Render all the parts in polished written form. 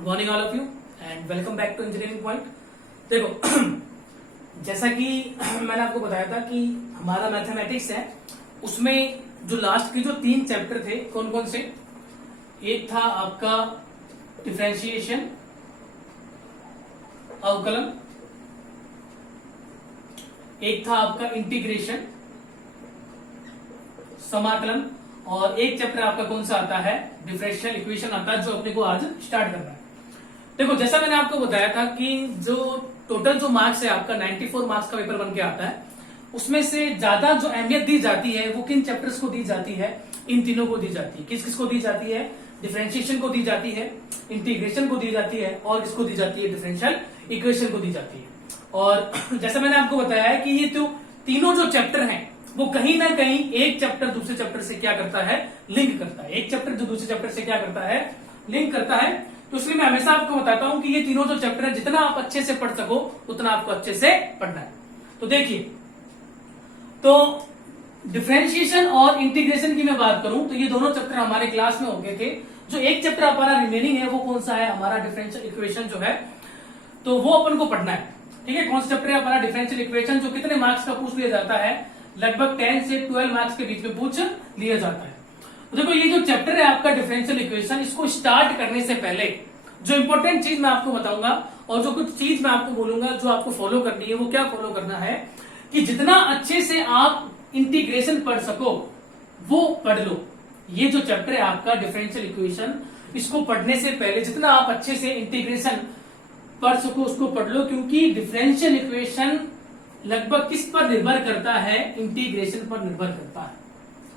Good morning all of you and welcome back to engineering point. देखो जैसा कि मैंने आपको बताया था कि हमारा मैथमेटिक्स है, उसमें जो लास्ट के जो 3 चैप्टर थे कौन कौन से, एक था आपका डिफरेंशिएशन, अवकलन, एक था आपका इंटीग्रेशन, समाकलन, और एक चैप्टर आपका कौन सा आता है, डिफरेंशियल इक्वेशन आता है, जो अपने को आज स्टार्ट करना है। देखो जैसा मैंने आपको बताया था कि जो टोटल जो मार्क्स है आपका 94 मार्क्स का पेपर बन के आता है, उसमें से ज्यादा जो अहमियत दी जाती है वो किन चैप्टर्स को दी जाती है, इन तीनों को दी जाती है। किस किस को दी जाती है, डिफरेंशिएशन को दी जाती है, इंटीग्रेशन को दी जाती है, और किसको दी जाती है, डिफरेंशियल इक्वेशन को दी जाती है। और जैसा मैंने आपको बताया है कि ये तो तीनों जो चैप्टर हैं वो कहीं ना कहीं एक चैप्टर दूसरे चैप्टर से क्या करता है, लिंक करता है। एक चैप्टर जो दूसरे चैप्टर से क्या करता है, लिंक करता है। तो इसलिए मैं हमेशा आपको बताता हूं कि ये तीनों जो चैप्टर है जितना आप अच्छे से पढ़ सको उतना आपको अच्छे से पढ़ना है। तो देखिए, तो डिफरेंशिएशन और इंटीग्रेशन की मैं बात करूं तो ये दोनों चैप्टर हमारे क्लास में हो गए थे। जो एक चैप्टर हमारा रिमेनिंग है वो कौन सा है, हमारा डिफरेंशियल इक्वेशन जो है, तो वो अपन को पढ़ना है। ठीक है, कौन सा चैप्टर है हमारा, डिफरेंशियल इक्वेशन, जो कितने मार्क्स का पूछ लिया जाता है, लगभग 10 से 12 मार्क्स के बीच में पूछ लिया जाता है। तो देखो ये जो चैप्टर है आपका डिफरेंशियल इक्वेशन, इसको स्टार्ट करने से पहले जो इंपॉर्टेंट चीज मैं आपको बताऊंगा और जो कुछ चीज मैं आपको बोलूंगा जो आपको फॉलो करनी है, वो क्या फॉलो करना है कि जितना अच्छे से आप इंटीग्रेशन पढ़ सको वो पढ़ लो। ये जो चैप्टर है आपका डिफरेंशियल इक्वेशन, इसको पढ़ने से पहले जितना आप अच्छे से इंटीग्रेशन पढ़ सको उसको पढ़ लो, क्योंकि डिफरेंशियल इक्वेशन लगभग किस पर निर्भर करता है, इंटीग्रेशन पर निर्भर करता है।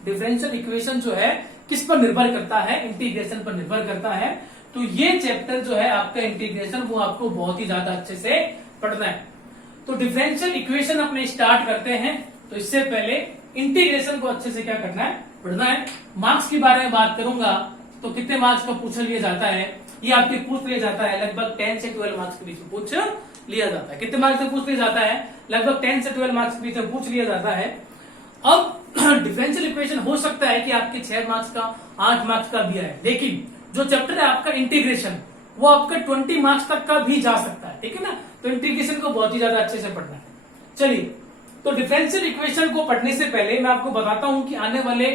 डिफरेंशियल इक्वेशन जो है किस पर निर्भर करता है, इंटीग्रेशन पर निर्भर करता है। तो ये चैप्टर जो है आपका इंटीग्रेशन, वो आपको बहुत ही ज्यादा अच्छे से पढ़ना है। तो डिफरेंशियल इक्वेशन अपने स्टार्ट करते हैं, तो इससे पहले इंटीग्रेशन को अच्छे से क्या करना है, पढ़ना है। मार्क्स के बारे में बात करूंगा तो कितने मार्क्स का पूछ लिया जाता है, ये आपके पूछ लिया जाता है लगभग 10 से 12 मार्क्स के बीच में पूछ लिया जाता है। कितने मार्क्स से पूछ लिया जाता है, लगभग 10 से 12 मार्क्स के बीच में पूछ लिया जाता है। अब डिफरेंशियल इक्वेशन हो सकता है कि आपके 6 मार्क्स का, 8 मार्क्स का भी आए, लेकिन जो चैप्टर है आपका इंटीग्रेशन, वो आपका 20 मार्क्स तक का भी जा सकता है। ठीक है ना, तो इंटीग्रेशन को बहुत ही ज्यादा अच्छे से पढ़ना है। चलिए, तो डिफरेंशियल इक्वेशन को पढ़ने से पहले मैं आपको बताता हूं कि आने वाले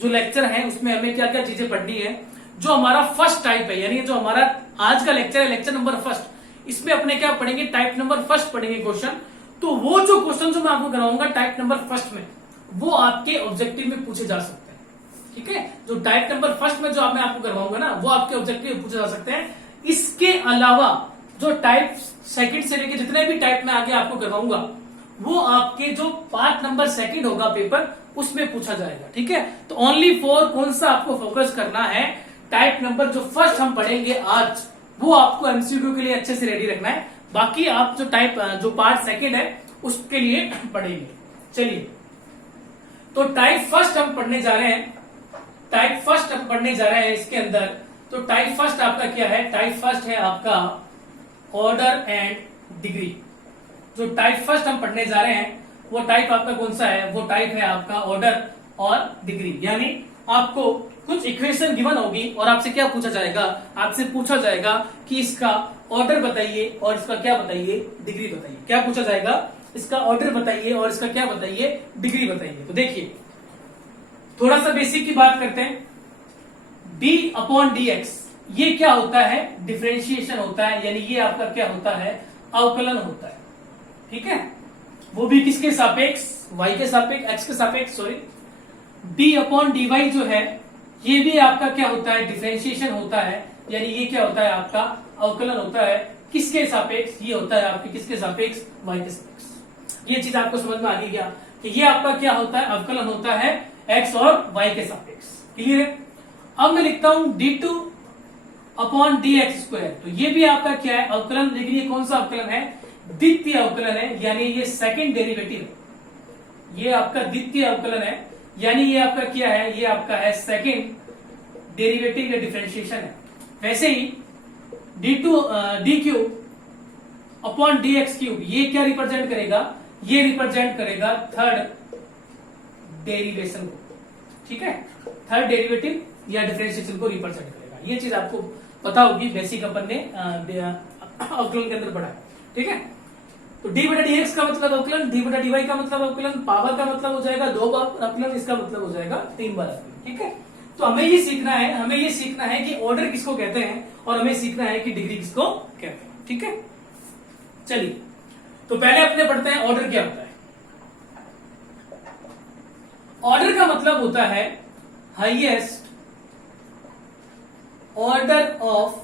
जो लेक्चर है उसमें हमें क्या क्या चीजें पढ़नी है। जो हमारा फर्स्ट टाइप है, यानी जो हमारा आज का लेक्चर है, लेक्चर नंबर फर्स्ट, इसमें अपने क्या पढ़ेंगे, टाइप नंबर फर्स्ट पढ़ेंगे क्वेश्चन। तो वो जो क्वेश्चन जो मैं आपको कराऊंगा टाइप नंबर फर्स्ट में, वो आपके ऑब्जेक्टिव में पूछे जा सकते हैं। ठीक है, जो टाइप नंबर फर्स्ट में जो मैं आपको करवाऊंगा ना, वो आपके ऑब्जेक्टिव में पूछे जा सकते हैं। इसके अलावा जो टाइप सेकंड से लेके जितने भी टाइप में आगे आपको करवाऊंगा, वो आपके जो पार्ट नंबर सेकंड होगा पेपर, उसमें पूछा जाएगा। ठीक है, तो ओनली फॉर कौन सा आपको फोकस करना है, टाइप नंबर जो फर्स्ट हम पढ़ेंगे आज, वो आपको एमसीक्यू के लिए अच्छे से रेडी रखना है। बाकी आप जो टाइप जो पार्ट सेकंड है उसके लिए पढ़ेंगे। चलिए, तो टाइप फर्स्ट हम पढ़ने जा रहे हैं, टाइप फर्स्ट हम पढ़ने जा रहे हैं इसके अंदर। तो टाइप फर्स्ट आपका क्या है, टाइप फर्स्ट है आपका ऑर्डर एंड डिग्री। जो टाइप फर्स्ट हम पढ़ने जा रहे हैं वो टाइप आपका कौन सा है, वो टाइप है आपका ऑर्डर और डिग्री। यानी आपको कुछ इक्वेशन गिवन होगी और आपसे क्या पूछा जाएगा, आपसे पूछा जाएगा कि इसका ऑर्डर बताइए और इसका क्या बताइए, डिग्री बताइए। क्या पूछा जाएगा, इसका ऑर्डर बताइए और इसका क्या बताइए, डिग्री बताइए। तो देखिए, थोड़ा सा बेसिक की बात करते हैं। d/dx ये क्या होता है, डिफरेंशिएशन होता है, यानी ये आपका क्या होता है, अवकलन होता है। ठीक है, वो भी किसके सापेक्ष, y के सापेक्ष, x के सापेक्ष, सॉरी। d/dy जो है ये भी आपका क्या होता है, डिफरेंशिएशन होता है, यानी ये क्या होता है, आपका अवकलन होता है। किसके सापेक्ष, ये होता है आपके किसके सापेक्ष, y के सापेक्ष। ये चीज आपको समझ में आ गई क्या, कि ये आपका क्या होता है, अवकलन होता है x और y के सापेक्ष। क्लियर है। अब मैं लिखता हूं d2/dx²। तो ये भी आपका क्या है, अवकलन, लेकिन ये कौन सा अवकलन है, द्वितीय अवकलन है, यानी ये सेकंड डेरिवेटिव, ये आपका द्वितीय अवकलन है, यानी ये आपका क्या है, ये आपका है सेकंड डेरिवेटिव या डिफरेंशिएशन है। वैसे ही d3/dx³ ये क्या रिप्रेजेंट करेगा, ये रिप्रेजेंट करेगा थर्ड डेरिवेशन को। ठीक है, थर्ड डेरिवेटिव या डिफरेंशिएशन को रिप्रेजेंट करेगा। ये चीज आपको पता होगी, बेसिक अपन ने अवकलन के अंदर पढ़ा है। ठीक है, तो डी बटा डी एक्स का मतलब अवकलन, डी बटा डी वाई का मतलब अवकलन, पावर का मतलब हो जाएगा 2 बार अवकलन, इसका मतलब हो जाएगा 3 बार अवकलन। ठीक है, तो हमें ये सीखना है कि ऑर्डर किसको कहते हैं और हमें सीखना है कि डिग्री किसको कहते हैं। ठीक है, चलिए तो पहले अपने पढ़ते हैं ऑर्डर क्या होता है। ऑर्डर का मतलब होता है हाईएस्ट ऑर्डर ऑफ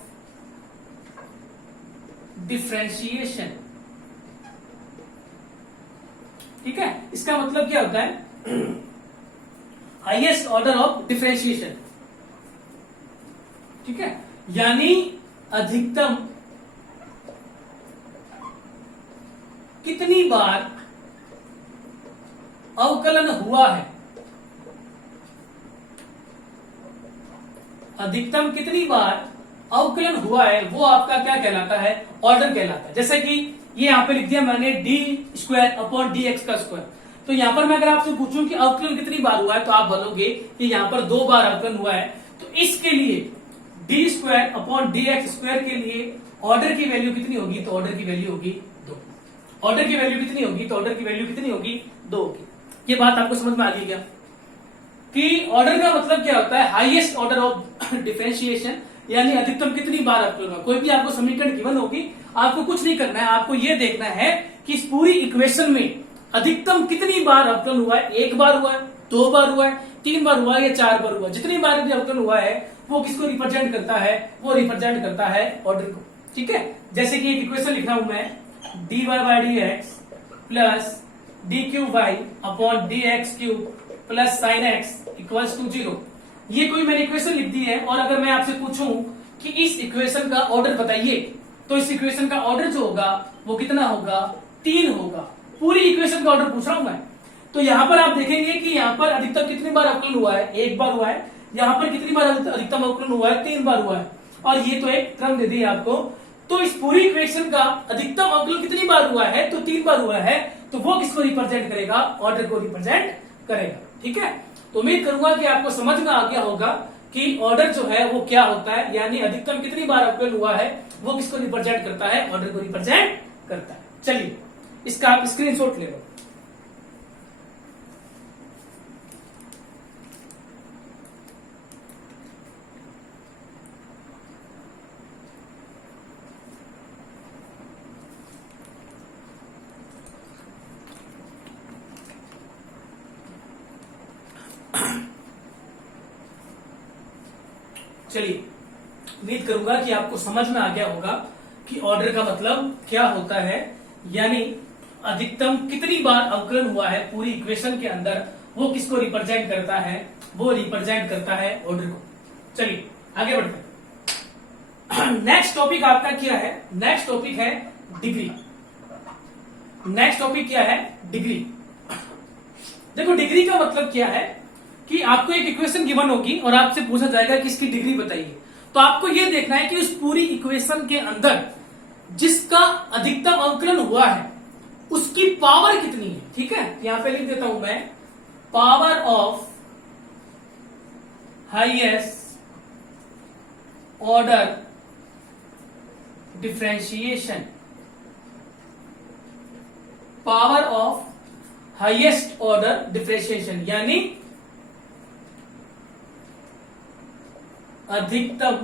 डिफरेंशिएशन। ठीक है, इसका मतलब क्या होता है, हाईएस्ट ऑर्डर ऑफ डिफरेंशिएशन। ठीक है, यानी अधिकतम कितनी बार अवकलन हुआ है, अधिकतम कितनी बार अवकलन हुआ है, वो आपका क्या कहलाता है, ऑर्डर कहलाता है। जैसे कि ये यहां पे लिख दिया मैंने D square upon D x का स्क्वायर। तो यहां पर मैं अगर आपसे पूछूं कि अवकलन कितनी बार हुआ है, तो आप बोलोगे कि यहां पर 2 बार अवकलन हुआ है। तो इसके लिए D square upon D x square के लिए ऑर्डर की वैल्यू कितनी होगी, तो ऑर्डर की वैल्यू होगी 2। ऑर्डर की वैल्यू कितनी होगी, तो ऑर्डर की वैल्यू कितनी होगी, 2 होगी। ये बात आपको समझ में आ गई क्या कि ऑर्डर का मतलब क्या होता है, हाईएस्ट ऑर्डर ऑफ डिफरेंशिएशन, यानी अधिकतम कितनी बार अवकलन हुआ। कोई भी आपको समीकरण गिवन होगी, आपको कुछ नहीं करना है, आपको यह देखना है कि इस पूरी इक्वेशन में अधिकतम कितनी बार अवकलन हुआ है। 1 बार हुआ है, 2 बार हुआ है, 3 बार हुआ है या 4 बार हुआ है। जितनी बार भी अवकलन हुआ है वो किसको रिप्रेजेंट करता है, वो रिप्रेजेंट करता है ऑर्डर को। ठीक है, जैसे कि एक इक्वेशन लिख रहा हूं मैं, D Y by D x plus D Q Y upon D x cube plus sine X equals to 0। ये कोई मैंने इक्वेशन लिख दी है, और अगर मैं आपसे पूछूं कि इस इक्वेशन का ऑर्डर बताइए, तो इस इक्वेशन का ऑर्डर जो होगा वो कितना होगा, 3 होगा। पूरी इक्वेशन का ऑर्डर पूछ रहा हूं मैं। तो यहां पर आप देखेंगे कि यहां पर अधिकतम कितनी बार अवकलन हुआ है, 1 बार हुआ है। यहां पर कितनी बार अधिकतम अवकलन हुआ है, 3 बार हुआ है। और ये तो एक क्रम दे दी आपको। तो इस पूरी इक्वेशन का अधिकतम अवकलन कितनी बार हुआ है, तो 3 बार हुआ है। तो वो किसको रिप्रेजेंट करेगा, ऑर्डर को रिप्रेजेंट करेगा। ठीक है, तो उम्मीद करूंगा कि आपको समझ में आ गया होगा कि ऑर्डर जो है वो क्या होता है, यानी अधिकतम कितनी बार अवकलन हुआ है वो किसको रिप्रेजेंट करता है, ऑर्डर को रिप्रेजेंट करता है। चलिए इसका आप स्क्रीनशॉट ले लो। चलिए उम्मीद करूंगा कि आपको समझ में आ गया होगा कि ऑर्डर का मतलब क्या होता है, यानी अधिकतम कितनी बार अवकलन हुआ है पूरी इक्वेशन के अंदर, वो किसको रिप्रेजेंट करता है, वो रिप्रेजेंट करता है ऑर्डर को। चलिए आगे बढ़ते हैं। नेक्स्ट टॉपिक आपका क्या है, नेक्स्ट टॉपिक है डिग्री। नेक्स्ट टॉपिक क्या है, डिग्री। देखो डिग्री का मतलब क्या है कि आपको एक इक्वेशन गिवन होगी और आपसे पूछा जाएगा कि इसकी डिग्री बताइए। तो आपको यह देखना है कि उस पूरी इक्वेशन के अंदर जिसका अधिकतम अवकलन हुआ है उसकी पावर कितनी है। ठीक है, यहां पे लिख देता हूं मैं, power of highest order differentiation, power of highest order differentiation, यानी अधिकतम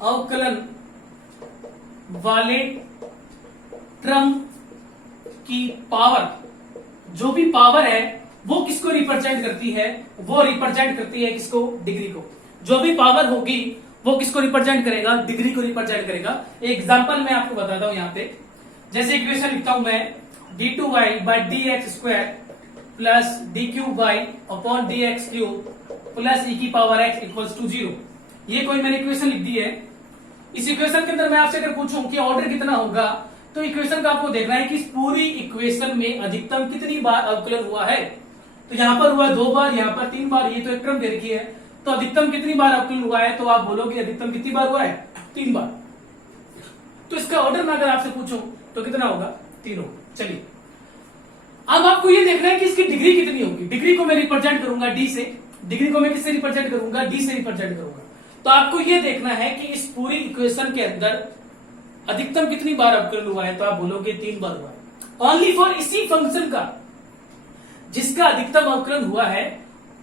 अवकलन वाले क्रम की पावर, जो भी पावर है वो किसको रिप्रेजेंट करती है, वो रिप्रेजेंट करती है किसको, डिग्री को। जो भी पावर होगी वो किसको रिप्रेजेंट करेगा, डिग्री को रिप्रेजेंट करेगा। एक एग्जांपल मैं आपको बताता हूं यहां पे, जैसे इक्वेशन लिखता हूं मैं, d2y by D x square plus d cube y upon D x cube plus e की पावर एक्स इक्वल्स टू 0। ये कोई मैंने इक्वेशन लिख दी है। इस इक्वेशन के अंदर मैं आपसे अगर पूछूं कि ऑर्डर कितना होगा, तो इक्वेशन का आपको देखना है कि इस पूरी इक्वेशन में अधिकतम कितनी बार अवकलन हुआ है। तो यहां पर हुआ 2 बार, यहां पर 3 बार, ये तो एक क्रम दे रखी है। तो अधिकतम कितनी बार अवकलन हुआ है, तो आप बोलोगे अधिकतम कितनी बार हुआ है, 3 बार। तो इसका ऑर्डर में अगर आपसे पूछूं तो कितना होगा, 3 होगा। चलिए अब आपको ये देखना है कि इसकी डिग्री कितनी होगी। डिग्री को मैं रिप्रेजेंट करूंगा डी से, डिग्री को मैं किससे रिप्रेजेंट करूंगा, डी से रिप्रेजेंट करूंगा। तो आपको ये देखना है कि इस पूरी इक्वेशन के अंदर अधिकतम कितनी बार अवकलन हुआ है, तो आप बोलोगे 3 बार हुआ है। ओनली फॉर इसी फंक्शन का जिसका अधिकतम अवकलन हुआ है,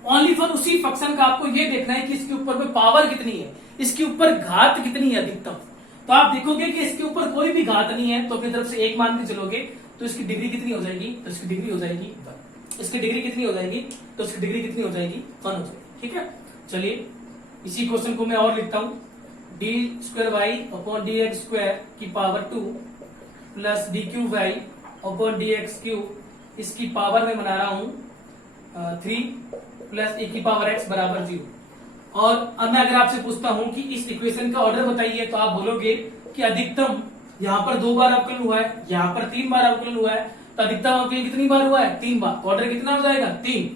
ओनली फॉर उसी फंक्शन का आपको ये देखना है कि इसके ऊपर में पावर कितनी है, इसके ऊपर घात कितनी है अधिकतम। तो आप देखोगे कि इसके ऊपर कोई भी घात नहीं है, तो अपनी तरफ से 1 मान के चलोगे तो इसकी डिग्री कितनी हो जाएगी, तो इसकी डिग्री हो जाएगी 1। इसकी डिग्री कितनी हो जाएगी, तो इसकी डिग्री कितनी हो जाएगी, 1 हो जाएगी। ठीक है, चलिए इसी क्वेश्चन को मैं और लिखता हूं, d square Y upon D x square की power 2 plus D Q Y upon D x cube, इसकी पावर में बना रहा हूं 3 प्लस ए की पावर एक्स बराबर 0। और अब मैं अगर आपसे पूछता हूं कि इस इक्वेशन का ऑर्डर बताइए, तो आप बोलोगे कि अधिकतम यहां पर 2 बार अवकलन हुआ है, यहां पर 3 बार अवकलन हुआ है, तो अधिकतम अवकलन कितनी बार हुआ है, 3 बार। ऑर्डर कितना हो जाएगा, 3।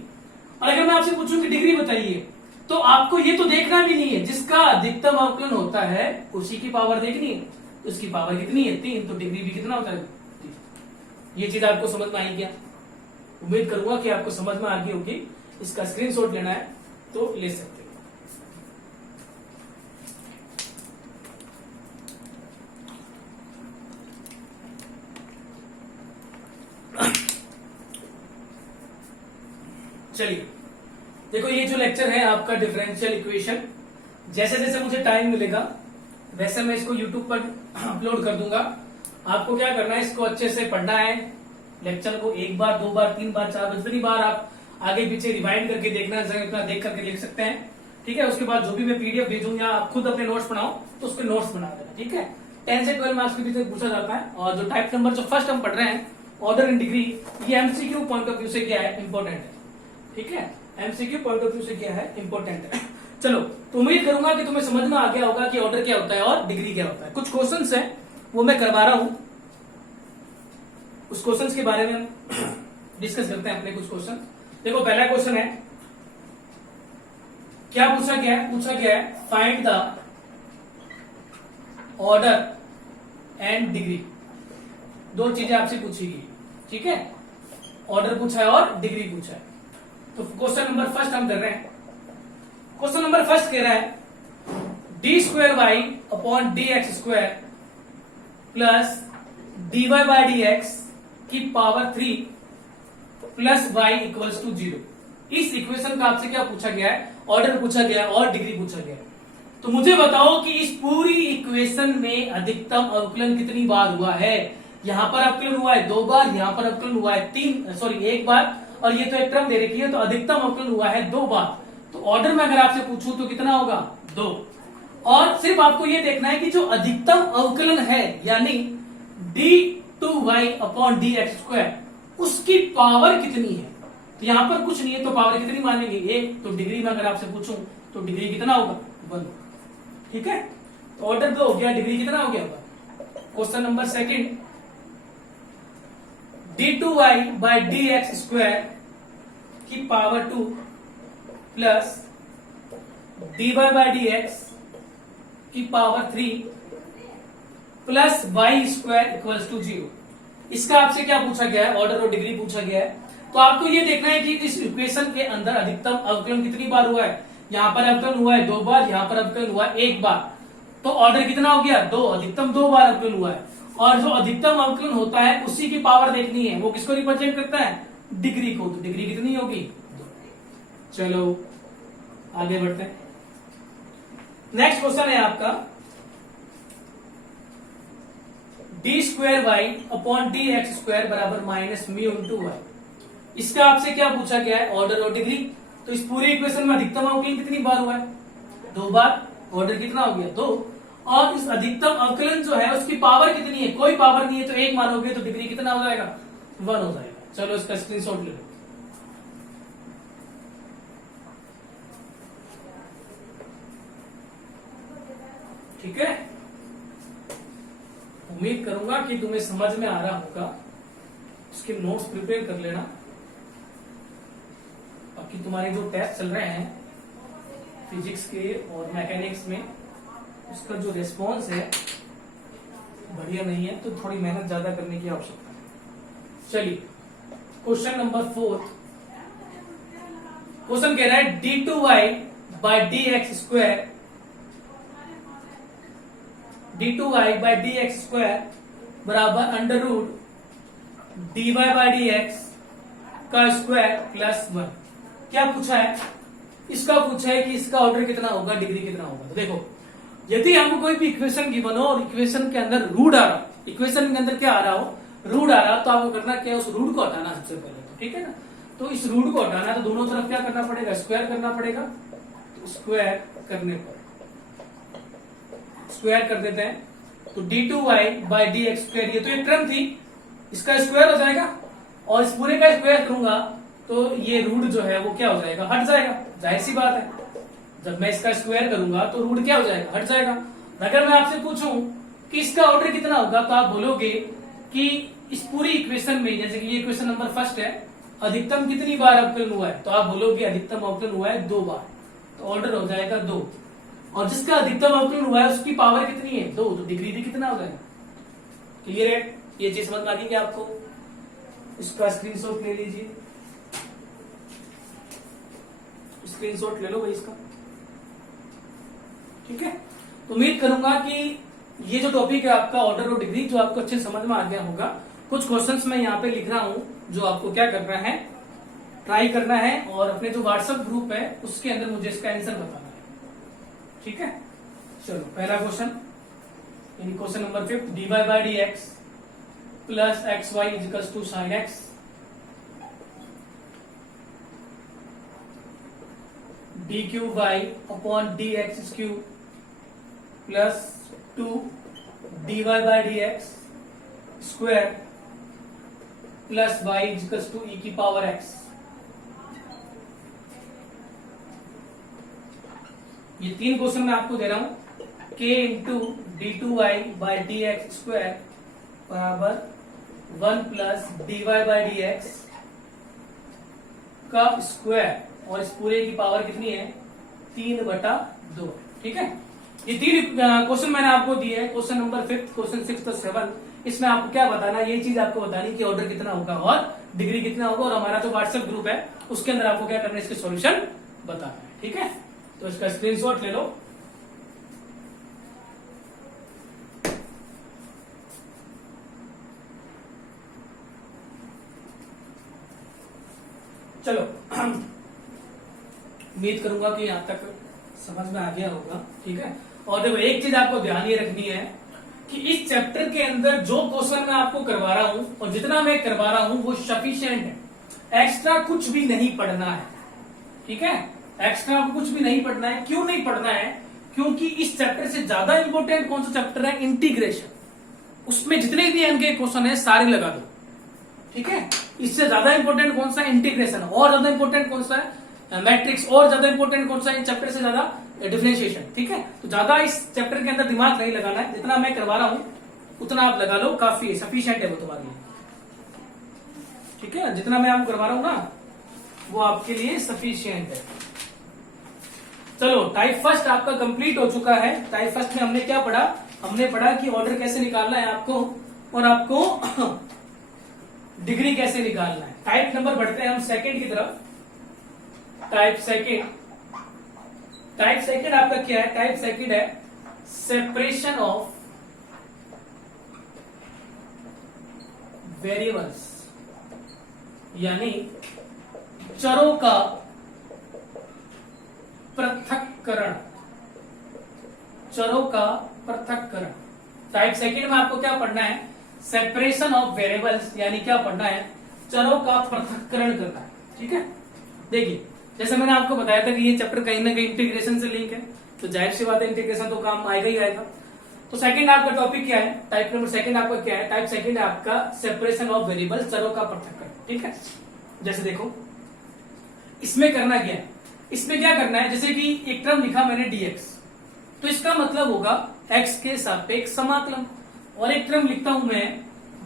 और अगर मैं आपसे पूछूं कि डिग्री बताइए, तो आपको ये तो देखना भी नहीं है, जिसका अधिकतम अवकलन होता है उसी की पावर देखनी है। उसकी पावर कितनी है, 3, तो डिग्री भी कितना होता है, 3। ये चीज आपको समझ में आई क्या? उम्मीद करूंगा कि आपको समझ में आ गई होगी। इसका स्क्रीनशॉट लेना है तो ले सकते हो। चलिए देखो, ये जो लेक्चर है आपका डिफरेंशियल इक्वेशन, जैसे जैसे मुझे टाइम मिलेगा वैसे मैं इसको यूट्यूब पर अपलोड कर दूंगा। आपको क्या करना है, इसको अच्छे से पढ़ना है, लेक्चर को 1 बार 2 बार 3 बार 4 बार जितनी बार आप आगे पीछे रिवाइंड करके देखना है उतना देख करके लिख सकते हैं। ठीक है, उसके बाद जो भी मैं पीडीएफ भेजूंगा आप खुद अपने नोट्स बनाओ, तो उसके नोट्स बना देना। ठीक है, 10 से 12 मार्क्स के बीच पूछा जाता है। और जो टाइप नंबर जो फर्स्ट हम पढ़ रहे हैं, ऑर्डर इन डिग्री, ये एमसीक्यू पॉइंट ऑफ व्यू से क्या है, इंपॉर्टेंट है। ठीक है, एमसीक्यू पॉइंट ऑफ व्यू से क्या है, इंपॉर्टेंट है। चलो, तो उम्मीद करूंगा कि तुम्हें समझ में आ गया होगा कि ऑर्डर क्या होता है और डिग्री क्या होता है। कुछ क्वेश्चंस हैं वो मैं करवा रहा हूं, उस क्वेश्चंस के बारे में डिस्कस करते हैं अपने कुछ क्वेश्चन। देखो, पहला क्वेश्चन है, क्या पूछा गया है, पूछा गया है find the order and degree. 2 चीजें आपसे पूछी गई। ठीक है, ऑर्डर पूछा है और डिग्री पूछा है। तो क्वेश्चन नंबर फर्स्ट हम कर रहे हैं। क्वेश्चन नंबर फर्स्ट कह रहा है d square Y upon D x square plus d Y by D x की power 3 plus y equals to 0। इस इक्वेशन का आपसे क्या पूछा गया है, ऑर्डर पूछा गया और डिग्री पूछा गया। तो मुझे बताओ कि इस पूरी इक्वेशन में अधिकतम अवकलन कितनी बार हुआ है। यहां पर अवकलन हुआ है 2 बार, यहां पर अवकलन हुआ है 1 बार, और ये तो एक टर्म दे रखी है, तो अधिकतम अवकलन हुआ है 2 बार। तो ऑर्डर में अगर आपसे पूछूं तो कितना होगा, 2। और सिर्फ आपको ये देखना है कि जो अधिकतम अवकलन है यानी d2y upon D x square, उसकी पावर कितनी है। तो यहां पर कुछ नहीं है, तो पावर कितनी मानेंगे, 1। तो डिग्री में अगर आपसे पूछूं तो डिग्री कितना होगा, 1। ठीक है, तो ऑर्डर 2 हो गया, डिग्री कितना हो गया। Question number second, d2y by D x square की power 2 plus dy by D x की power 3 plus y square equals to 0। इसका आपसे क्या पूछा गया है, ऑर्डर और डिग्री पूछा गया है। तो आपको ये देखना है कि इस इक्वेशन के अंदर अधिकतम अवकलन कितनी बार हुआ है। यहां पर अवकलन हुआ है 2 बार, यहां पर अवकलन हुआ है 1 बार, तो ऑर्डर कितना हो गया, 2। अधिकतम 2 बार अवकलन हुआ है, और जो अधिकतम अवकलन होता है उसी की पावर देखनी है। वो किसको रिप्रेजेंट करता है, डिग्री को। तो डिग्री कितनी होगी, 2। चलो आगे बढ़ते हैं। नेक्स्ट क्वेश्चन है आपका D square Y upon D x square बराबर माइनस म्यू इंटू वाई। इसका आपसे क्या पूछा गया है, ऑर्डर और डिग्री। तो इस पूरे इक्वेशन में अधिकतम अवकलन कितनी बार हुआ है, 2 बार। ऑर्डर कितना हो गया, 2। और इस अधिकतम अवकलन जो है उसकी पावर कितनी है, कोई पावर नहीं है, तो 1 मानोगे तो डिग्री कितना हो जाएगा, 1 हो जाएगा। चलो इसका स्क्रीनशॉट ले लो। ठीक है, उम्मीद करूंगा कि तुम्हें समझ में आ रहा होगा। उसके नोट्स प्रिपेयर कर लेना। बाकी तुम्हारे जो टेस्ट चल रहे हैं फिजिक्स के और मैकेनिक्स में, उसका जो रिस्पॉन्स है बढ़िया नहीं है, तो थोड़ी मेहनत ज्यादा करने की आवश्यकता है। चलिए क्वेश्चन नंबर 4, क्वेश्चन कह रहा है d2y by D x square, d2y by D x square बराबर under root dy by D x का स्क्वायर प्लस 1। क्या पूछा है? इसका पूछा है कि इसका ऑर्डर कितना होगा, डिग्री कितना होगा। तो देखो, यदि हमको कोई भी इक्वेशन गिवन हो और इक्वेशन के अंदर रूट आ रहा, इक्वेशन के अंदर क्या आ रहा हो, रूट आ रहा, तो आपको करना क्या है, उस रूट को हटाना सबसे पहले। तो ठीक है ना, तो इस रूट को हटाना है तो दोनों तरफ क्या करना पड़ेगा, स्क्वायर करना पड़ेगा। तो स्क्वायर करने पर स्क्वायर कर देते हैं, तो d2y by D x square, ये तो एक टर्म थी, इसका स्क्वायर हो जाएगा, और इस पूरे का स्क्वायर करूंगा तो ये रूट जो है वो क्या हो जाएगा, हट जाएगा। जाहिर सी बात है, जब मैं इसका स्क्वायर करूंगा तो रूट क्या हो जाएगा, हट जाएगा। अगर मैं आपसे पूछूं कि इसका ऑर्डर कितना होगा, तो आप बोलोगे कि इस पूरी इक्वेशन में, जैसे कि ये इक्वेशन नंबर फर्स्ट है, अधिकतम कितनी बार अवकलन हुआ है, तो आप बोलोगे अधिकतम अवकलन हुआ है 2 बार, तो ऑर्डर हो जाएगा 2। और जिसका अधिकतम अवकलन हुआ है उसकी पावर कितनी है, 2, तो डिग्री भी कितना हो जाएगा। क्लियर है? ये चीज समझ में आ गई क्या आपको? इसका स्क्रीनशॉट ले लीजिए, स्क्रीनशॉट ले लो भाई इसका। ठीक है, तो उम्मीद करूंगा कि ये जो टॉपिक है आपका ऑर्डर और डिग्री, जो आपको अच्छे समझ में आ गया होगा। कुछ क्वेश्चंस मैं यहाँ पे लिख रहा हूं जो आपको क्या करना है, ट्राई करना है, और अपने जो व्हाट्सएप ग्रुप है उसके अंदर मुझे इसका आंसर बताना है। ठीक है, चलो पहला क्वेश्चन, यानी question number 5, dy by D x plus x y equals to sine x d cube by upon D x cube plus 2 dy by D x square plus y equals to e की power x. ये 3 question मैं आपको दे रहा हूं, k into d2y by D x square बराबर 1 plus dy by D x का square, और इस पूरे की पावर कितनी है, 3/2। ठीक है, ये 3 क्वेश्चन मैंने आपको दिए हैं, क्वेश्चन नंबर 5, क्वेश्चन 6 और 7। इसमें आपको क्या बताना है, ये चीज आपको बतानी कि ऑर्डर कितना होगा और डिग्री कितना होगा, और हमारा जो व्हाट्सएप ग्रुप है उसके अंदर आपको क्या करना है, इसके सॉल्यूशन बताना है। ठीक है, तो इसका स्क्रीनशॉट ले लो। चलो, उम्मीद करूंगा कि यहां तक समझ में आ गया होगा। ठीक है, और देखो एक चीज आपको ध्यान ये रखनी है कि इस चैप्टर के अंदर जो क्वेश्चन मैं आपको करवा रहा हूं और जितना मैं करवा रहा हूं वो सफिशिएंट है, एक्स्ट्रा कुछ भी नहीं पढ़ना है। ठीक है, एक्स्ट्रा कुछ भी नहीं पढ़ना है। क्यों नहीं पढ़ना है? क्योंकि इस चैप्टर से ज्यादा इंपॉर्टेंट कौन सा चैप्टर है, इंटीग्रेशन। उसमें जितने भी एम के क्वेश्चन है सारे लगा दो। ठीक है, इससे ज्यादा इंपॉर्टेंट कौन सा, इंटीग्रेशन। और ज्यादा इंपॉर्टेंट कौन सा है, मैट्रिक्स। और ज्यादा इंपॉर्टेंट कौन सा है, इन चैप्टर से ज्यादा डिफरेंशिएशन। ठीक है, तो ज्यादा इस चैप्टर के अंदर दिमाग नहीं लगाना है, जितना मैं करवा रहा हूं उतना आप लगा लो, काफी है, सफिशिएंट है वो तुम्हारे लिए। ठीक है, जितना मैं आपको करवा रहा हूं ना वो आपके लिए सफिशिएंट है। चलो, टाइप फर्स्ट आपका कंप्लीट हो चुका है। टाइप फर्स्ट में हमने क्या पढ़ा, हमने पढ़ा कि ऑर्डर कैसे निकालना है आपको, और आपको डिग्री कैसे निकालना है। टाइप नंबर बढ़ते हैं हम सेकंड की तरफ। टाइप सेकंड आपका क्या है, टाइप सेकंड है सेपरेशन ऑफ वेरिएबल्स, यानी चरों का पृथक्करण। चरों का पृथक्करण। टाइप सेकंड में आपको क्या पढ़ना है, सेपरेशन ऑफ वेरिएबल्स, यानी क्या पढ़ना है, चरों का पृथक्करण करना है। ठीक है, देखिए जैसे मैंने आपको बताया था कि ये चैप्टर कहीं ना कहीं इंटीग्रेशन से लिंक है, तो जाहिर सी बात है इंटीग्रेशन तो काम आएगा ही आएगा। तो सेकंड आपका टॉपिक क्या है, टाइप नंबर सेकंड आपका क्या है, टाइप सेकंड है आपका सेपरेशन ऑफ वेरिएबल्स, चरों का पृथक्करण। ठीक है, जैसे देखो इसमें करना क्या है, इसमें क्या करना है, जैसे कि एक टर्म लिखा मैंने dx, तो इसका मतलब होगा x के सापेक्ष समाकलन। और एक टर्म लिखता हूं मैं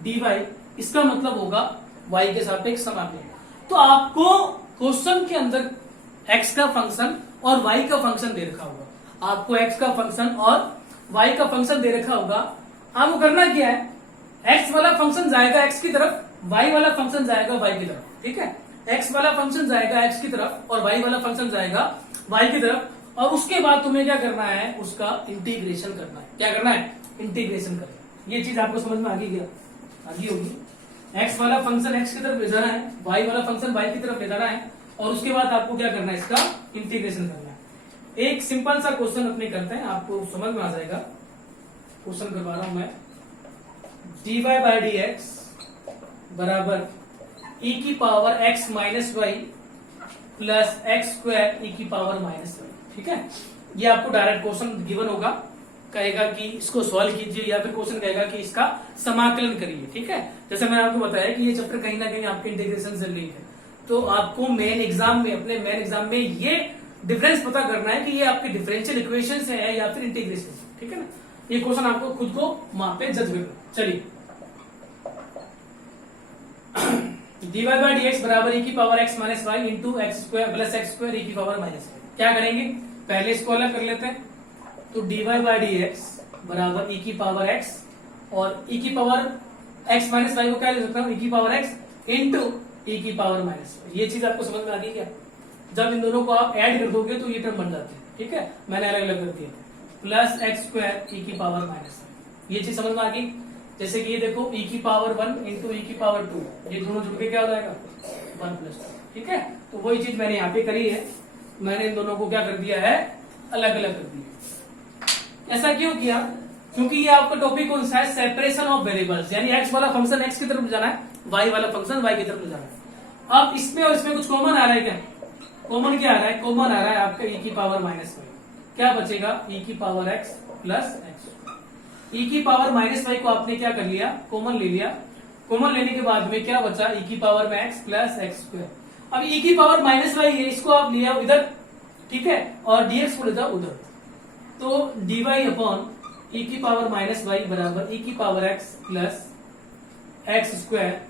dy, इसका मतलब होगा y के सापेक्ष समाकलन। तो आपको क्वेश्चन के अंदर x का फंक्शन और y का फंक्शन दे रखा होगा, आपको x का फंक्शन और y का फंक्शन दे रखा होगा। आपको करना क्या है, x वाला फंक्शन जाएगा x की तरफ, y वाला फंक्शन जाएगा y की तरफ। ठीक है, एक्स वाला फंक्शन जाएगा एक्स की तरफ और वाई वाला फंक्शन जाएगा वाई की तरफ, और उसके बाद तुम्हें क्या करना है, उसका इंटीग्रेशन करना है। क्या करना है, इंटीग्रेशन करना है। ये चीज आपको समझ में आ गई क्या, आगे होगी। एक्स वाला फंक्शन एक्स की तरफ ले जाना है, वाई वाला फंक्शन वाई की तरफ ले जाना है, और उसके बाद आपको क्या करना है, इसका इंटीग्रेशन करना है। एक सिंपल सा क्वेश्चन अपने करते हैं, आपको समझ में आ जाएगा। क्वेश्चन करवा रहा हूं मैं, dy बाई डी एक्स बराबर e की power x minus Y plus X square e की पावर माइनस वाई। ठीक है, ये आपको डायरेक्ट क्वेश्चन गिवन होगा, कहेगा कि इसको सॉल्व कीजिए, या फिर क्वेश्चन कहेगा कि इसका समाकलन करिए। ठीक है, जैसे मैंने आपको बताया कि ये चैप्टर कहीं ना कहीं आपके इंटीग्रेशन से लिंक है, तो आपको मेन एग्जाम में, अपने मेन एग्जाम में ये डिफरेंस पता करना है कि ये आपके डिफरेंशियल इक्वेशन से है या फिर इंटीग्रेशन से। ठीक है ना, ये क्वेश्चन आपको खुद को वहां पे जज करना। चलिए, dy बाई डी एक्स बराबर e की power x minus Y into X square plus X square e की पावर माइनस वाई। क्या करेंगे, पहले इसको अलग कर लेते हैं। तो dy बाई डी एक्स बराबर e की पावर x, और e की पावर x माइनस वाई को क्या ले सकता हूं, e की पावर x इंटू e की पावर माइनस वाई। ये चीज आपको समझ में आ गई क्या, जब इन दोनों को आप ऐड कर दोगे तो ये टर्म बन जाते हैं। ठीक है, मैंने अलग अलग कर दिया, प्लस एक्स स्क्वायर e की पावर माइनस वाई। ये चीज समझ में आ गई। जैसे कि ये देखो e की पावर 1 इंटू e की पावर 2, ये दोनों जुड़ के क्या हो जाएगा 1 प्लस 2। ठीक है, तो वही चीज मैंने यहाँ पे करी है, मैंने इन दोनों को क्या कर दिया है, अलग अलग कर दिया। ऐसा क्यों किया, क्योंकि ये आपका टॉपिक कौन सा है, सेपरेशन ऑफ वेरिएबल्स, यानी एक्स वाला फंक्शन एक्स की तरफ ले जाना है, वाई वाला फंक्शन वाई की तरफ ले जाना है। अब इसमें और इसमें कुछ कॉमन आ रहा है क्या, कॉमन क्या आ रहा है, कॉमन आ रहा है आपका e की पावर माइनस वाई। क्या बचेगा, e की power x plus x. e की पावर माइनस वाई को आपने क्या कर लिया, कॉमन ले लिया। कॉमन लेने के बाद में क्या बचा, e की पावर में x प्लस एक्स स्क्वायर। अब e की पावर माइनस वाई है, इसको आप लिया इधर, ठीक है, और dx को ले जाओ उधर, तो dy अपॉन e की पावर माइनस वाई बराबर e की power x plus X square,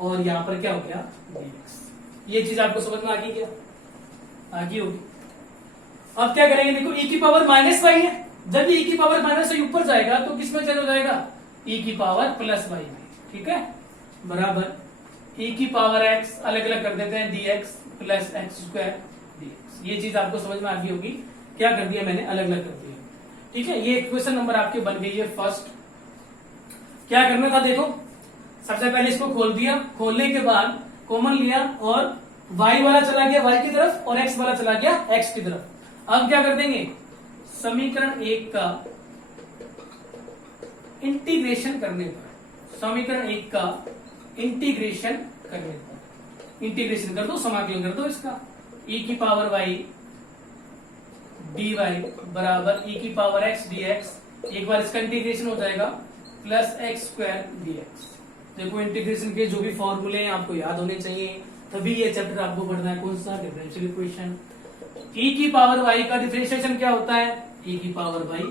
और यहां पर क्या हो गया dx। ये चीज आपको समझ में आ गई क्या, आगे होगी। अब क्या करेंगे, देखो e की पावर माइनस वाई है, जब e की पावर माइनस वाई ऊपर जाएगा तो किसमें चेंज हो जाएगा, e की पावर प्लस वाई में। ठीक है, बराबर e की पावर x अलग अलग कर देते हैं, dx plus X square dx। ये चीज आपको समझ में आ गई होगी, क्या कर दिया मैंने, अलग अलग कर दिया। ठीक है, ये क्वेश्चन नंबर आपके बन गई है फर्स्ट। क्या करना था, देखो सबसे पहले इसको खोल दिया, खोलने के बाद कॉमन लिया, और y वाला चला गया y की तरफ और x वाला चला गया x की तरफ। अब क्या कर देंगे, समीकरण 1 का इंटीग्रेशन करने पर, समीकरण 1 का इंटीग्रेशन करने पर, इंटीग्रेशन कर दो, समाकलन कर दो इसका, e की पावर y dy बराबर e की पावर x dx, एक बार इसका इंटीग्रेशन हो जाएगा, प्लस एक्स स्क्वायर dx। देखो इंटीग्रेशन के जो भी फॉर्मूले हैं आपको याद होने चाहिए, तभी ये चैप्टर आपको पढ़ना है, कौन सा, डिफरेंशियल इक्वेशन। e की पावर y का डिफरेंशिएशन क्या होता है, e की पावर y,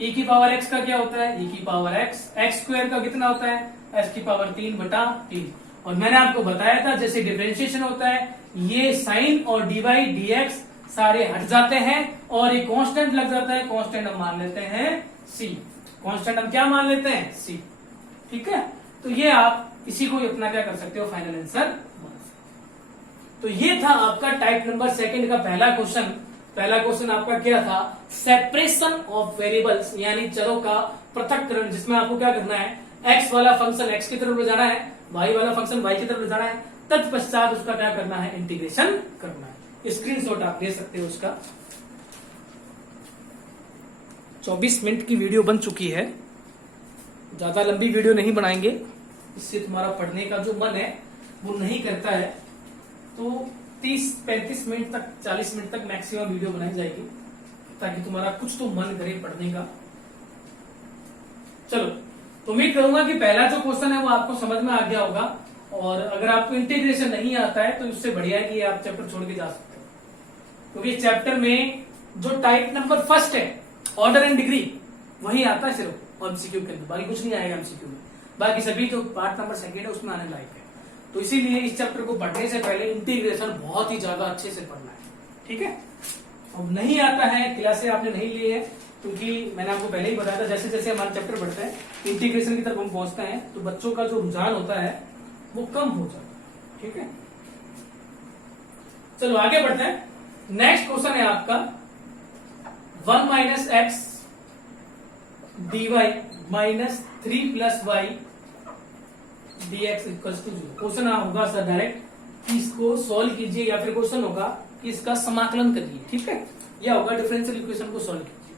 e की पावर x का क्या होता है, e की पावर x, एक्स स्क्वायर का कितना होता है, x की पावर 3/3। और मैंने आपको बताया था जैसे डिफरेंशिएशन होता है, ये साइन और dy dx सारे हट जाते हैं और ये कांस्टेंट लग जाता है, कांस्टेंट हम मान लेते हैं c, कांस्टेंट हम क्या मान लेते हैं c। ठीक है, तो ये आप इसी को अपना क्या कर सकते हो, फाइनल आंसर। तो ये था आपका टाइप नंबर सेकंड का पहला क्वेश्चन। पहला क्वेश्चन आपका क्या था, सेपरेशन ऑफ वेरिएबल्स, यानी चरों का पृथक्करण, जिसमें आपको क्या करना है, एक्स वाला फंक्शन एक्स की तरफ ले जाना है, वाई वाला फंक्शन वाई की तरफ ले जाना है, तत्पश्चात उसका क्या करना है, इंटीग्रेशन करना है। स्क्रीनशॉट आप ले सकते हो उसका। 24 मिनट की वीडियो बन चुकी है, ज्यादा लंबी वीडियो नहीं बनाएंगे, इससे तुम्हारा पढ़ने का जो मन है वो नहीं करता है, तो 30-35 मिनट तक, 40 मिनट तक मैक्सिमम वीडियो बनाई जाएगी, ताकि तुम्हारा कुछ तो मन करे पढ़ने का। चलो, तो उम्मीद करूंगा कि पहला जो क्वेश्चन है वो आपको समझ में आ गया होगा, और अगर आपको इंटीग्रेशन नहीं आता है तो उससे बढ़िया है कि आप चैप्टर छोड़ के जा सकते हो, क्योंकि चैप्टर में जो टाइप नंबर फर्स्ट है, ऑर्डर एंड डिग्री, वही आता है सिर्फ एमसीक्यू के अंदर, बाकी कुछ नहीं आएगा एमसीक्यू में। बाकी सभी जो पार्ट नंबर सेकंड है उसमें आने लायक है। तो इसीलिए इस चैप्टर को पढ़ने से पहले इंटीग्रेशन बहुत ही ज्यादा अच्छे से पढ़ना है। ठीक है, अब नहीं आता है, क्लासें आपने नहीं ली है, क्योंकि मैंने आपको पहले ही बताया था, जैसे जैसे हमारा चैप्टर बढ़ता है, इंटीग्रेशन की तरफ हम पहुंचते हैं, तो बच्चों का जो रुझान होता है वो कम हो जाता है। ठीक है, चलो आगे बढ़ते हैं। नेक्स्ट क्वेश्चन है आपका 1 minus X dy minus 3 plus Y dx equal to 0। Question होगा सर डायरेक्ट कि इसको सॉल्व कीजिए, या फिर क्वेश्चन होगा कि इसका समाकलन करिए। ठीक है, यह होगा डिफरेंशियल इक्वेशन को सॉल्व कीजिए।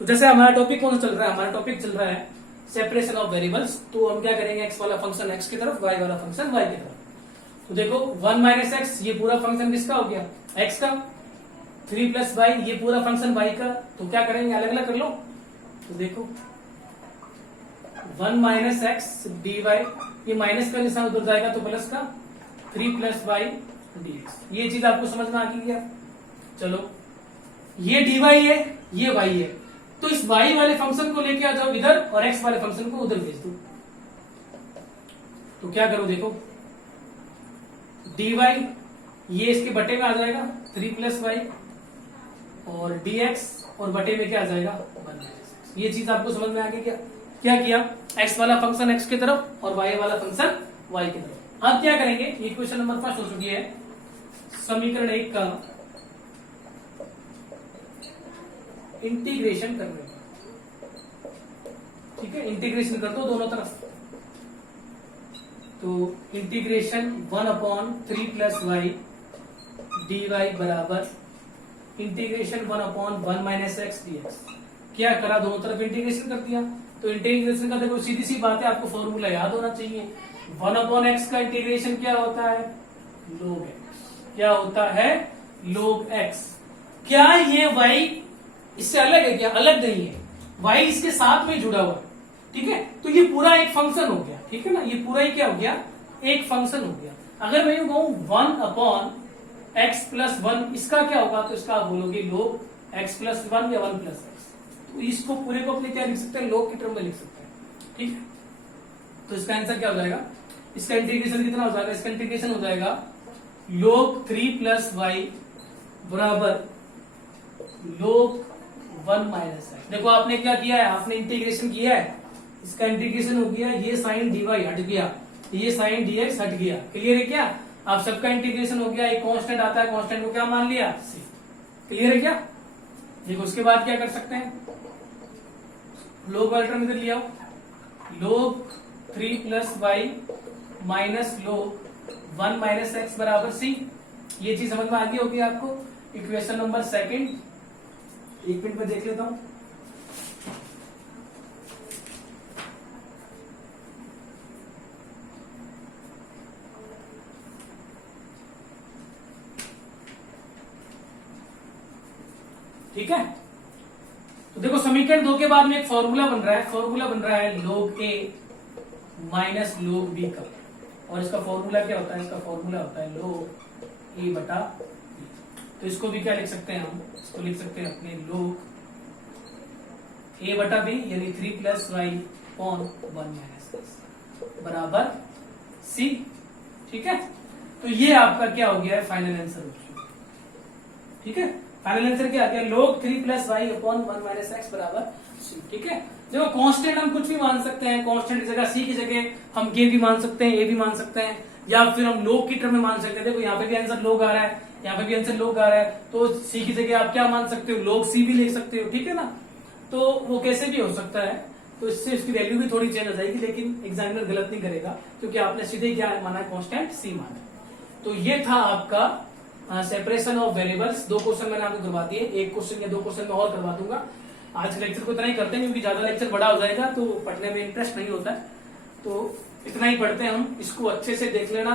तो जैसे हमारा टॉपिक कौन सा चल रहा है, हमारा टॉपिक चल रहा है सेपरेशन ऑफ वेरिएबल्स। तो हम क्या करेंगे, एक्स वाला फंक्शन एक्स की तरफ, वाई वाला फंक्शन वाई की तरफ। तो देखो 1 माइनस एक्स ये पूरा फंक्शन किसका हो गया, एक्स का। 3 प्लस वाई ये पूरा फंक्शन वाई का। तो क्या करेंगे, अलग अलग कर लो। तो देखो 1 माइनस एक्स डी वाई, ये माइनस का निशान उधर जाएगा तो प्लस का 3 प्लस वाई dx। ये चीज आपको समझ में आ गई क्या। चलो ये dy है, ये y है, तो इस y वाले फंक्शन को लेके आ जाओ इधर और x वाले फंक्शन को उधर भेज दो। तो क्या करो, देखो dy ये इसके बटे में आ जाएगा 3 प्लस वाई, और dx और बटे में क्या आ जाएगा 1 माइनस एक्स। ये चीज आपको समझ में आ गई क्या। क्या किया, x वाला फंक्शन x की तरफ और y वाला फंक्शन y की तरफ। अब क्या करेंगे, ये क्वेश्चन नंबर 1 हो चुकी है। समीकरण 1 का इंटीग्रेशन करने का। ठीक है, इंटीग्रेशन कर दो दोनों तरफ। तो इंटीग्रेशन 1/3 प्लस वाई dy बराबर इंटीग्रेशन 1/1 माइनस एक्स dx। क्या करा, दोनों तरफ इंटीग्रेशन कर दिया। तो इंटीग्रेशन का देखो सीधी सी बात है, आपको फॉर्मूला याद होना चाहिए। 1/x का इंटीग्रेशन क्या होता है, log x। क्या होता है, log x। क्या ये y इससे अलग है क्या, अलग नहीं है, y इसके साथ में जुड़ा हुआ है। ठीक है, तो ये पूरा एक फंक्शन हो गया। ठीक है ना, ये पूरा ही क्या हो गया, एक फंक्शन हो गया। अगर मैं यूं कहूं 1/x प्लस 1, इसका क्या होगा, तो इसका आप बोलोगे log x प्लस 1 या 1 प्लस एक्स। तो इसको पूरे को अपने क्या लिख सकते हैं, log की टर्म में लिख सकते हैं। ठीक है, तो इसका आंसर क्या हो जाएगा, इसका इंटीग्रेशन कितना हो जाएगा, इसका इंटीग्रेशन हो जाएगा log 3 प्लस वाई बराबर log 1 माइनस एक्स। देखो आपने क्या किया है, आपने इंटीग्रेशन किया है, इसका इंटीग्रेशन हो गया, ये साइन dy हट गया, ये साइन dx हट गया। क्लियर है क्या, आप सबका इंटीग्रेशन हो गया। एक कांस्टेंट आता है, कांस्टेंट को क्या मान लिया, c। क्लियर है क्या। देखो उसके बाद क्या कर सकते हैं, log वाला टर्म इधर लिया, log 3 plus Y minus log 1 minus X बराबर c। ये चीज समझ में आ गई होगी आपको। इक्वेशन नंबर 2 एक मिनट में देख लेता हूं। ठीक है, तो देखो समीकरण 2 के बाद में एक फॉर्मूला बन रहा है। फॉर्मूला बन रहा है log a minus log b का, और इसका फॉर्मूला क्या होता है, इसका फॉर्मूला होता है log a बटा b। तो इसको भी क्या लिख सकते हैं हम, इसको लिख सकते हैं अपने log a बटा b यानी 3 plus Y upon 1 minus X बराबर c। ठीक है, तो ये आपका क्या हो गया है, फाइनल आंसर हो गया। ठीक है, फाइनल आंसर क्या आ गया, log 3 plus Y upon 1 minus X बराबर c। ठीक है, देखो कांस्टेंट हम कुछ भी मान सकते हैं, कांस्टेंट की जगह c की जगह हम k भी मान सकते हैं, a भी मान सकते हैं, या फिर हम log की टर्म में मान सकते हैं। देखो यहाँ पे भी आंसर log आ रहा है, यहाँ पे भी आंसर log आ रहा है, तो c की जगह आप क्या मान सकते हो, log c भी ले सकते हो। ठीक है ना, तो वो कैसे भी हो सकता है, तो इससे इसकी वैल्यू भी थोड़ी चेंज हो जाएगी, लेकिन एग्जामिनर गलत नहीं करेगा, क्योंकि आपने सीधे क्या माना है, कांस्टेंट c माना है। तो ये था आपका सेपरेशन ऑफ वेरिएबल्स। 2 क्वेश्चन मैंने आपको करवा दिए, 1 क्वेश्चन या 2 क्वेश्चन में और करवा दूंगा। आज के लेक्चर को इतना ही करते हैं, क्योंकि ज्यादा लेक्चर बड़ा हो जाएगा तो पढ़ने में इंटरेस्ट नहीं होता है। तो इतना ही पढ़ते हैं हम, इसको अच्छे से देख लेना,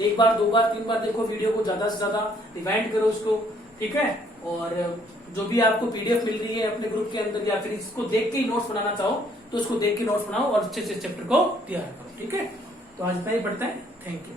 1 बार 2 बार 3 बार देखो वीडियो को, ज्यादा से ज्यादा रिवाइंड करो उसको। ठीक है, और जो भी आपको पीडीएफ मिल रही है अपने ग्रुप के अंदर, या फिर इसको देख के ही नोट्स बनाना चाहो तो उसको देख के नोट्स बनाओ और अच्छे से चैप्टर को तैयार करो। ठीक है, तो आज इतना ही पढ़ते हैं। Thank you.